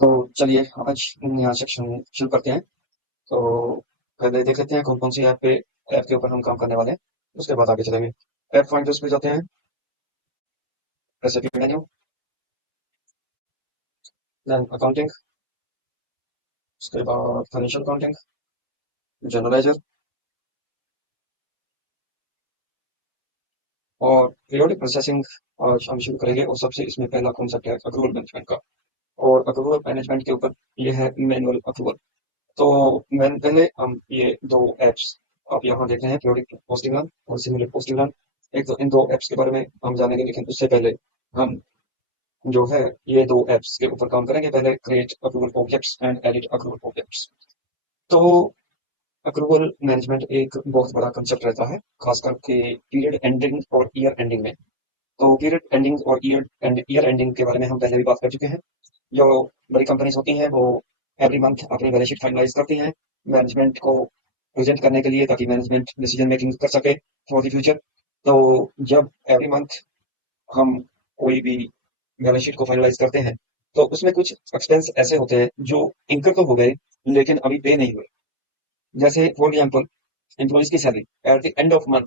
तो चलिए आज नया सेक्शन शुरू करते हैं। तो पहले देख लेते हैं कौन कौन सी ऐप के ऊपर हम काम करने वाले हैं। उसके बाद आगे चलेंगे। ऐप फाइंडर्स पे जाते हैं। रेसिपी मेन्यू, देन अकाउंटिंग, उसके बाद फाइनेंशियल अकाउंटिंग, जर्नलाइजर और पीरियोडिक प्रोसेसिंग आज हम शुरू करेंगे। और सबसे इसमें पहला कॉन्सेप्ट है अक्रूवल मैनेजमेंट का। और अक्रूवल मैनेजमेंट के ऊपर ये है मैनुअल अक्रूवल। तो मैं पहले हम ये दो एप्स आप यहाँ देख रहे हैं, पीरियोडिक पोस्टिंग रन और सिमुलेट पोस्टिंग रन। एक तो इन दो एप्स के बारे में हम जानेंगे, लेकिन उससे पहले हम जो है ये दो एप्स के ऊपर काम करेंगे। पहले create approval objects and edit approval objects. तो अप्रूवल मैनेजमेंट एक बहुत बड़ा कंसेप्ट रहता है, खास करके पीरियड एंडिंग और ईयर एंडिंग में। तो पीरियड एंडिंग और ईयर एंडिंग के बारे में हम पहले भी बात कर चुके हैं। जो बड़ी कंपनीज होती हैं वो एवरी मंथ अपनी बैलेंस शीट फाइनलाइज करती हैं मैनेजमेंट को प्रेजेंट करने के लिए, ताकि मैनेजमेंट डिसीजन मेकिंग कर सके फॉर द फ्यूचर। तो जब एवरी मंथ हम कोई भी बैलेंस शीट को फाइनलाइज करते हैं, तो उसमें कुछ एक्सपेंस ऐसे होते हैं जो इनकर तो हो गए लेकिन अभी पे नहीं हुए। जैसे फॉर एग्जाम्पल एम्प्लॉइज की salary eight the end of month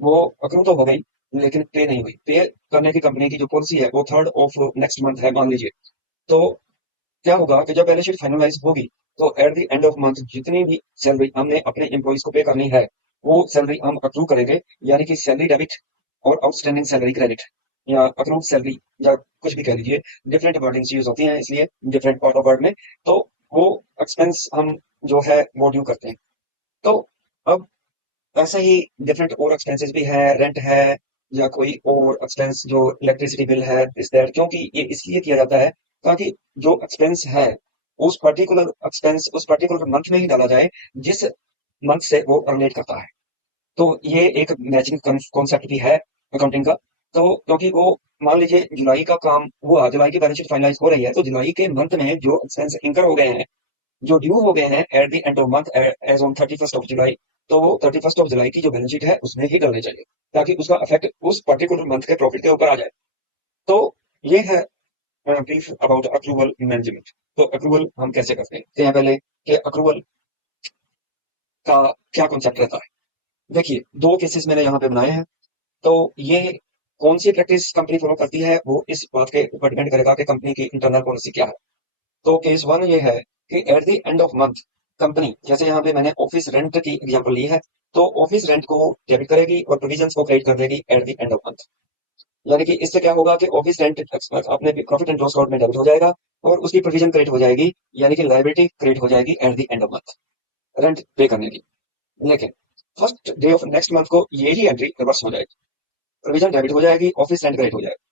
वो अक्रू तो हो गई लेकिन पे नहीं हुई। पे करने की कंपनी की जो पॉलिसी है वो थर्ड ऑफ नेक्स्ट मंथ है, मान लीजिए। तो क्या होगा कि जब बैलेंस शीट फाइनलाइज होगी तो eight the end of month जितनी भी सैलरी हमने अपने एम्प्लॉइज को पे करनी है वो सैलरी हम अक्रू करेंगे। यानी कि सैलरी डेबिट और आउटस्टैंडिंग सैलरी क्रेडिट या अक्रूड सैलरी या कुछ भी कह लीजिए, डिफरेंट वर्डिंग्स यूज होती हैं इसलिए डिफरेंट पार्ट ऑफ वर्ड में। तो वो एक्सपेंस हम जो है वो ड्यू करते हैं। तो अब ऐसे ही डिफरेंट और एक्सपेंसेस भी है, रेंट है या कोई और एक्सपेंस जो इलेक्ट्रिसिटी बिल है इस दैट, क्योंकि ये इसलिए किया जाता है ताकि जो एक्सपेंस है उस पर्टिकुलर एक्सपेंस उस पर्टिकुलर मंथ में ही डाला जाए जिस मंथ से वो रिलेट करता है। तो ये एक मैचिंग कॉन्सेप्ट भी है अकाउंटिंग का। तो क्योंकि वो मान लीजिए जुलाई का काम हुआ, जुलाई की बैलेंस शीट फाइनलाइज हो रही है, तो जुलाई के मंथ में जो एक्सपेंस इंकर हो गए हैं, जो ड्यू हो गए हैं at the end of month as on 31 of July, तो वो 31 ऑफ जुलाई की जो बैलेंस शीट है उसमें ही डालनी चाहिए, ताकि उसका इफेक्ट उस पर्टिकुलर मंथ के प्रॉफिट के ऊपर आ जाए। तो ये है ब्रीफ अबाउट अक्रूवल मैनेजमेंट। तो अक्रूवल हम कैसे करते हैं, तो यहाँ पहले कि अक्रूवल का क्या कॉन्सेप्ट रहता है। देखिए, दो केसेस मैंने यहाँ पे बनाए हैं। तो ये कौन सी प्रैक्टिस कंपनी फॉलो करती है वो इस बात के ऊपर डिपेंड करेगा कि कंपनी की इंटरनल पॉलिसी क्या है। तो केस वन ये है कि eight the end of month company, जैसे यहाँ पे मैंने ऑफिस रेंट की एग्जांपल ली है, तो ऑफिस रेंट को डेबिट करेगी और प्रोविजंस को क्रेडिट कर देगी eight the end of month. यानी कि इससे क्या होगा कि ऑफिस रेंट अपने प्रॉफिट एंड लॉस अकाउंट में डेबिट हो जाएगा और उसकी प्रोविजन क्रेडिट हो जाएगी, यानी कि लायबिलिटी क्रेडिट हो जाएगी eight the end of month rent पे करने की। लेकिन first day of next month को यही एंट्री रिवर्स हो जाएगी, प्रोविजन डेबिट हो जाएगी, ऑफिस रेंट क्रेडिट हो जाएगा।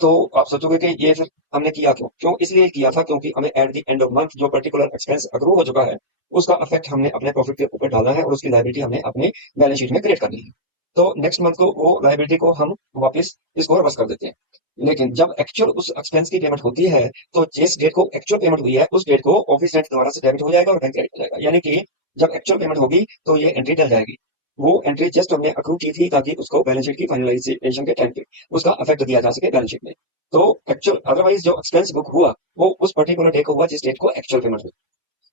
तो आप सोचोगे कि ये फिर हमने किया क्यों? क्यों इसलिए किया था क्योंकि हमें eight the end of month जो पर्टिकुलर एक्सपेंस अक्रू हो चुका है उसका इफेक्ट हमने अपने प्रॉफिट के ऊपर डाला है और उसकी लायबिलिटी हमने अपने बैलेंस शीट में क्रिएट करनी है। तो नेक्स्ट मंथ को वो लायबिलिटी को हम वापस इसको रिवर्स कर देते हैं। लेकिन जब एक्चुअल उस एक्सपेंस की पेमेंट होती है, तो जिस डेट को एक्चुअल पेमेंट हुई है उस डेट को ऑफिस रेंट दोबारा से डेबिट हो जाएगा और बैंक क्रेडिट हो जाएगा। यानी कि जब एक्चुअल पेमेंट होगी तो ये एंट्री डल जाएगी। वो एंट्री जस्ट हमने अक्रू की थी ताकि उसको बैलेंस शीट की फाइनलाइजेशन के टाइम पे उसका इफेक्ट दिया जा सके बैलेंस शीट में। तो एक्चुअल अदरवाइज जो एक्सपेंस बुक हुआ वो उस पर्टिकुलर डे को हुआ जिस डेट को एक्चुअल पेमेंट हुई।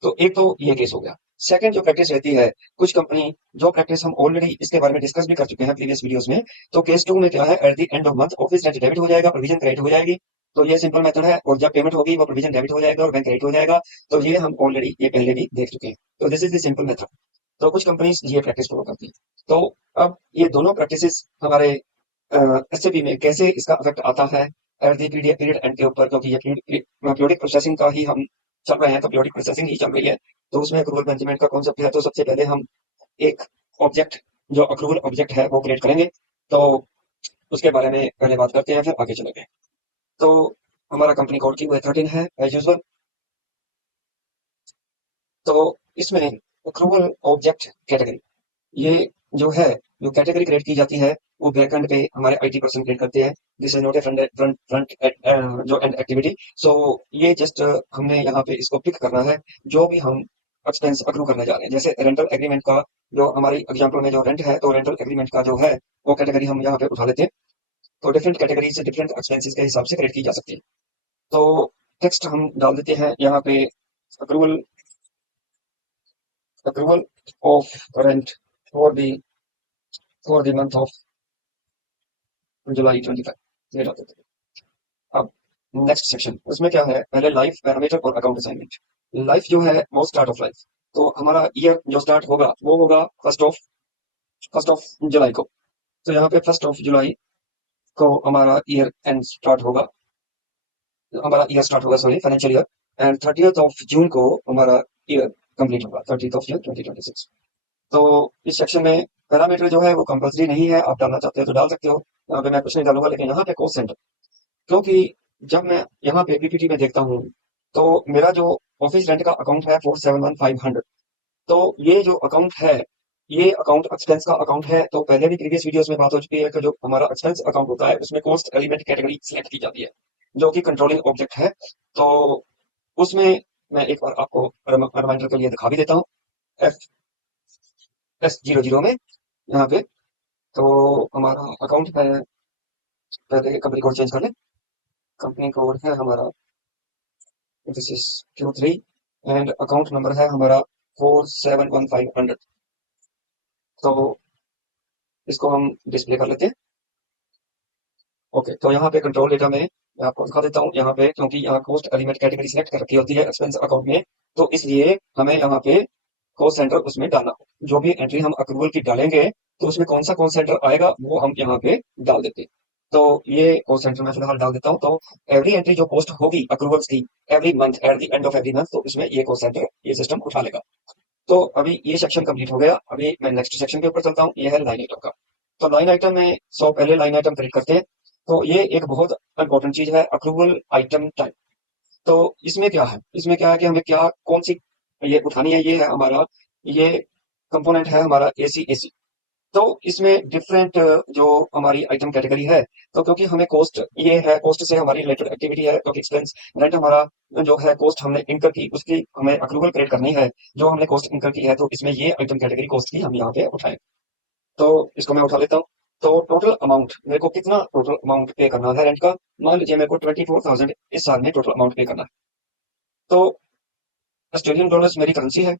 तो एक तो ये केस हो गया। सेकंड जो प्रैक्टिस रहती है कुछ कंपनी, जो प्रैक्टिस हम ऑलरेडी इसके बारे में डिस्कस भी कर चुके हैं प्रीवियस वीडियोस में। तो केस टू में क्या है, eight the end of month office rent debit हो जाएगा, प्रोविजन क्रेडिट हो जाएगी। तो ये सिंपल मेथड है, और जब पेमेंट होगी वो प्रोविजन डेबिट हो जाएगा और बैंक क्रेडिट हो जाएगा। तो ये हम ऑलरेडी ये पहले भी देख चुके हैं। तो this is the simple method. तो कुछ कंपनीज ये प्रैक्टिस फॉलो करती है। तो अब ये दोनों प्रैक्टिसेस हमारे एसएपी में कैसे इसका इफेक्ट आता है एट द पीरियड एंड के ऊपर, क्योंकि ये पीरियोडिक प्रोसेसिंग का ही हम चल रहे हैं, तो पीरियोडिक प्रोसेसिंग ही चल रही है। तो उसमें अक्रूवल मैनेजमेंट का कॉन्सेप्ट है। तो सबसे पहले हम एक ऑब्जेक्ट, जो अक्रूवल ऑब्जेक्ट है वो क्रिएट करेंगे। तो उसके बारे में पहले बात करते हैं, फिर आगे चलेंगे। तो हमारा कंपनी कोड की वो 13 है एज यूजल। तो इसमें अक्रूवल ऑब्जेक्ट कैटेगरी, ये जो है, जो कैटेगरी क्रिएट की जाती है वो बैकएंड पे हमारे आईटी पर्सन क्रिएट करते हैं। This is not a front front front जो एंड एक्टिविटी। सो ये जस्ट हमने यहाँ पे इसको पिक करना है जो भी हम एक्सपेंस अक्रू करने जा रहे हैं। जैसे रेंटल एग्रीमेंट का, जो हमारी एग्जांपल में जो रेंट है, तो रेंटल एग्रीमेंट का जो है वो कैटेगरी हम यहाँ पे उठा लेते हैं। तो डिफरेंट कैटेगरी से डिफरेंट एक्सपेंसेस के हिसाब से क्रिएट की जा सकती है। तो टेक्स्ट हम डाल देते हैं यहाँ पे, approval approval of rent for the month of July 25, ये डाल देते हैं। अब नेक्स्ट सेक्शन, उसमें क्या है, पहले लाइफ पैरामीटर और अकाउंट असाइनमेंट। लाइफ जो है वो स्टार्ट ऑफ लाइफ, तो हमारा ईयर जो स्टार्ट होगा वो होगा फर्स्ट ऑफ जुलाई को। तो यहाँ पे फर्स्ट ऑफ जुलाई को हमारा ईयर स्टार्ट होगा, sorry, financial year. And 30th of June को हमारा ईयर कंप्लीट होगा, 30th of June 2026। तो इस सेक्शन में पैरामीटर जो है वो कंपलसरी नहीं है, आप डालना चाहते हो तो डाल सकते हो। यहाँ पे मैं कुछ नहीं डालूंगा, लेकिन यहाँ पे कॉस्ट सेंटर, क्योंकि जब मैं यहाँ पे पीपीटी में देखता हूँ तो मेरा जो ऑफिस रेंट का अकाउंट है 471500, तो ये जो अकाउंट है ये अकाउंट एक्सपेंस का अकाउंट है। तो पहले भी प्रीवियस वीडियोस में बात हो चुकी है कि जो हमारा एक्सपेंस अकाउंट होता है उसमें कॉस्ट एलिमेंट कैटेगरी सिलेक्ट की जाती है, जो कि कंट्रोलिंग ऑब्जेक्ट है। तो उसमें मैं एक बार आपको रिमाइंडर के लिए दिखा भी देता हूँ, FS00 में यहाँ पे। तो हमारा अकाउंट है, पहले कंपनी कोड चेंज कर लें। कंपनी कोड है हमारा, this is Q3, and account number है हमारा 471500। तो इसको हम डिस्प्ले कर लेते हैं। ओके, तो यहाँ पे कंट्रोल डेटा में मैं आपको दिखा देता हूँ यहाँ पे, क्योंकि यहाँ कॉस्ट एलिमेंट कैटेगरी सिलेक्ट कर रखी होती है एक्सपेंस अकाउंट में, तो इसलिए हमें यहाँ पे कॉस्ट सेंटर उसमें डालना हो। जो भी एंट्री हम अक्रूवल की डालेंगे तो उसमें कौन सा कॉस्ट सेंटर आएगा वो हम यहाँ पे डाल देते हैं। तो ये कॉस्ट सेंटर मैं फिलहाल डाल देता हूँ। तो एवरी एंट्री जो कॉस्ट होगी अक्रूवल्स की every month eight the end of every month, तो इसमें ये कॉस्ट सेंटर ये सिस्टम उठा लेगा। तो अभी ये सेक्शन कंप्लीट हो गया। अभी मैं नेक्स्ट सेक्शन के ऊपर चलता हूँ, ये है लाइन आइटम का। तो लाइन आइटम में पहले लाइन आइटम क्रिएट करते हैं। तो ये एक बहुत इंपॉर्टेंट चीज है, अप्रूवल आइटम टाइप। तो इसमें क्या है कि हमें क्या कौन सी ये उठानी है, ये है हमारा, ये कंपोनेंट है हमारा एसी। तो इसमें डिफरेंट जो हमारी आइटम कैटेगरी है, तो क्योंकि हमें कॉस्ट, ये है कॉस्ट से हमारी रिलेटेड एक्टिविटी है, क्योंकि एक्सपेंस रेंट हमारा जो है कॉस्ट हमने इनकर की उसकी हमें अप्रूवल क्रिएट करनी है, जो हमने कॉस्ट इनकर की है, तो इसमें ये आइटम कैटेगरी कॉस्ट की हम यहाँ पे उठाएं। तो इसको मैं उठा लेता हूँ। तो टोटल अमाउंट मेरे को कितना टोटल अमाउंट पे करना है रेंट का, मान लीजिए मेरे को 24,000 इस साल में टोटल अमाउंट पे करना है। तो ऑस्ट्रेलियन डॉलर्स मेरी करेंसी है,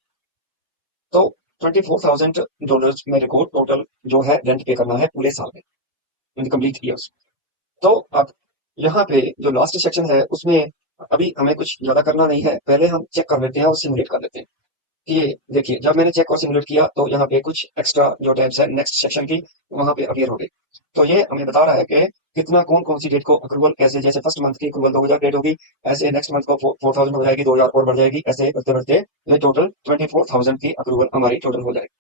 तो $24,000 मेरे को टोटल जो है रेंट पे करना है पूरे साल में, इन कंप्लीट ईयर्स। तो अब यहाँ पे जो लास्ट सेक्शन है उसमें अभी हमें कुछ ज्यादा करना नहीं है, पहले हम चेक कर लेते हैं और सिमुलेट कर लेते हैं। ये देखिए, जब मैंने चेक और सिमुलेट किया तो यहाँ पे कुछ एक्स्ट्रा जो टैब्स है नेक्स्ट सेक्शन की वहां पे अपीयर हो गई। तो ये हमें बता रहा है कि कितना कौन कौन सी डेट को अक्रूवल, कैसे जैसे फर्स्ट मंथ की अक्रूवल 2000 डेट होगी, ऐसे नेक्स्ट मंथ को 4000 हो जाएगी, 2000 और बढ़ जाएगी, ऐसे बढ़ते बढ़ते ये टोटल 24,000 की अक्रूवल हमारी टोटल हो जाएगी।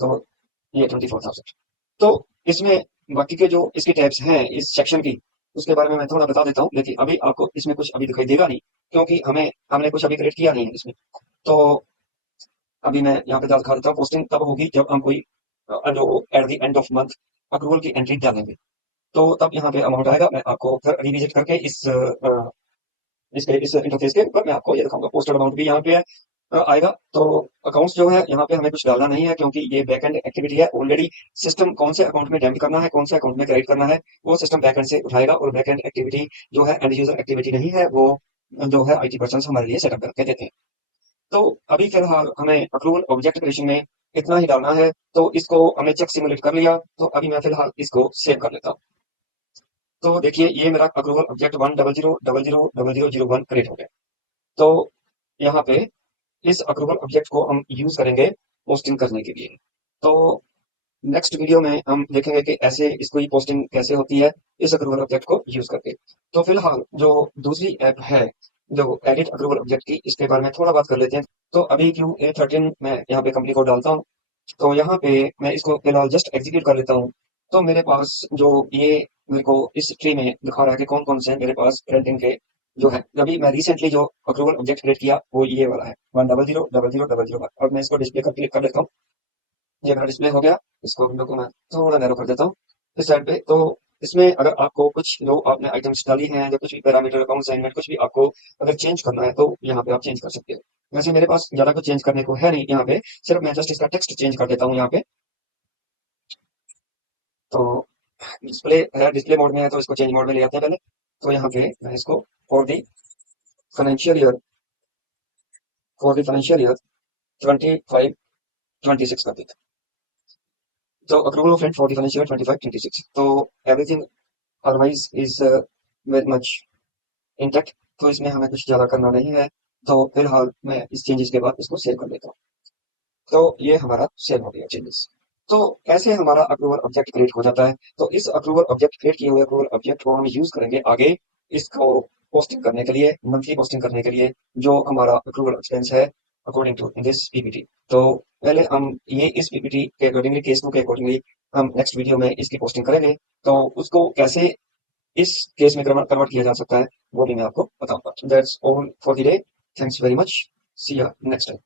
तो ये 24,000। तो इसमें बाकी के जो इसके टैब्स हैं इस सेक्शन की, उसके बारे में मैं थोड़ा बता देता हूँ, लेकिन अभी आपको इसमें कुछ अभी दिखाई देगा नहीं, क्योंकि हमने कुछ अभी क्रिएट किया नहीं है इसमें। तो अभी मैं यहाँ पे दिखा देता हूँ, पोस्टिंग तब होगी जब हम कोई जो eight the end of month approval की एंट्री डालेंगे, तो तब यहाँ पे अमाउंट आएगा। मैं आपको फिर रिविजिट करके इस इंटरफेस के ऊपर मैं आपको ये दिखाऊंगा। पोस्टेड अमाउंट भी यहाँ पे आएगा। तो अकाउंट्स जो है यहाँ पे हमें कुछ डालना नहीं है, क्योंकि ये बैक एंड एक्टिविटी है ऑलरेडी। सिस्टम कौन से अकाउंट में डेबिट करना है, कौन से अकाउंट में क्रेडिट करना है, वो सिस्टम बैक एंड से उठाएगा, और बैक एंड एक्टिविटी जो है एंड यूजर एक्टिविटी नहीं है, वो जो है आईटी पर्सन हमारे लिए सेटअप करके देते हैं। तो अभी फिलहाल हमें अप्रूवल ऑब्जेक्ट क्रिएशन में इतना ही डालना है। तो इसको हमने चेक सिमुलेट कर लिया, तो अभी मैं फिलहाल इसको सेव कर लेता हूँ। तो देखिए, ये मेरा अप्रूवल ऑब्जेक्ट 100000001 क्रिएट हो गया। तो यहाँ पे इस अप्रूवल ऑब्जेक्ट को हम यूज करेंगे पोस्टिंग करने के लिए। तो नेक्स्ट वीडियो में हम देखेंगे कि ऐसे इसको ही पोस्टिंग कैसे होती है इस अप्रूवल ऑब्जेक्ट को यूज करके। तो फिलहाल जो दूसरी ऐप है जो एडिट अप्रूवल ऑब्जेक्ट की, इसके बारे में थोड़ा बात कर लेते हैं। तो अभी Q13 मैं यहाँ पे कंपनी कोड डालता हूँ। तो यहाँ पे मैं इसको फिलहाल जस्ट एग्जीक्यूट कर लेता हूँ। तो मेरे पास जो ये मेरे को इस ट्री में दिखा रहा है कि कौन कौन से मेरे पास प्रिंटिंग के जो है, अभी मैं रिसेंटली जो अप्रूवल ऑब्जेक्ट क्रिएट किया वो ये वाला है 100000001। अब मैं इसको डिस्प्ले कर क्लिक कर लेता हूँ। ये मेरा डिस्प्ले हो गया। इसको विंडो को मैं थोड़ा नैरो कर देता हूँ इस साइड पे। तो इसमें अगर आपको कुछ जो आपने आइटम्स डाली हैं या कुछ भी पैरामीटर अकाउंट असाइनमेंट कुछ भी आपको अगर चेंज करना है तो यहाँ पे आप चेंज कर सकते हो। वैसे मेरे पास ज्यादा कुछ चेंज करने को है नहीं यहाँ पे, सिर्फ मैं जस्ट इसका टेक्स्ट चेंज कर देता हूँ यहाँ पे। तो डिस्प्ले है, डिस्प्ले मोड में है तो इसको चेंज मोड में ले आते हैं पहले। तो यहाँ पे मैं इसको for the financial year for the financial year 25-26 कर देते हैं। तो accrual of rent for the financial year 25-26, तो everything otherwise is very much intact. तो इसमें हमें कुछ ज़्यादा करना नहीं है। तो फिलहाल मैं इस चेंजेस के बाद इसको सेव कर देता हूँ। तो ये हमारा सेव हो गया चेंजेस। तो ऐसे हमारा अक्रूवल ऑब्जेक्ट क्रिएट हो जाता है। तो इस अक्रूवल ऑब्जेक्ट क्रिएट किए हुए अक्रूवल ऑब्जेक्ट को हम यूज करेंगे आगे इसको पोस्टिंग करने के लिए, मंथली पोस्टिंग करने के लिए, जो हमारा अक्रूवल एक्सपेंस है अकॉर्डिंग टू दिस पीपीटी। तो पहले हम ये इस पीपीटी के अकॉर्डिंगली, केस टू के अकॉर्डिंगली हम नेक्स्ट वीडियो में इसकी पोस्टिंग करेंगे। तो उसको कैसे इस केस में कन्वर्ट किया जा सकता है वो भी मैं आपको बताऊंगा। That's all for the day. Thanks very much. See you next time.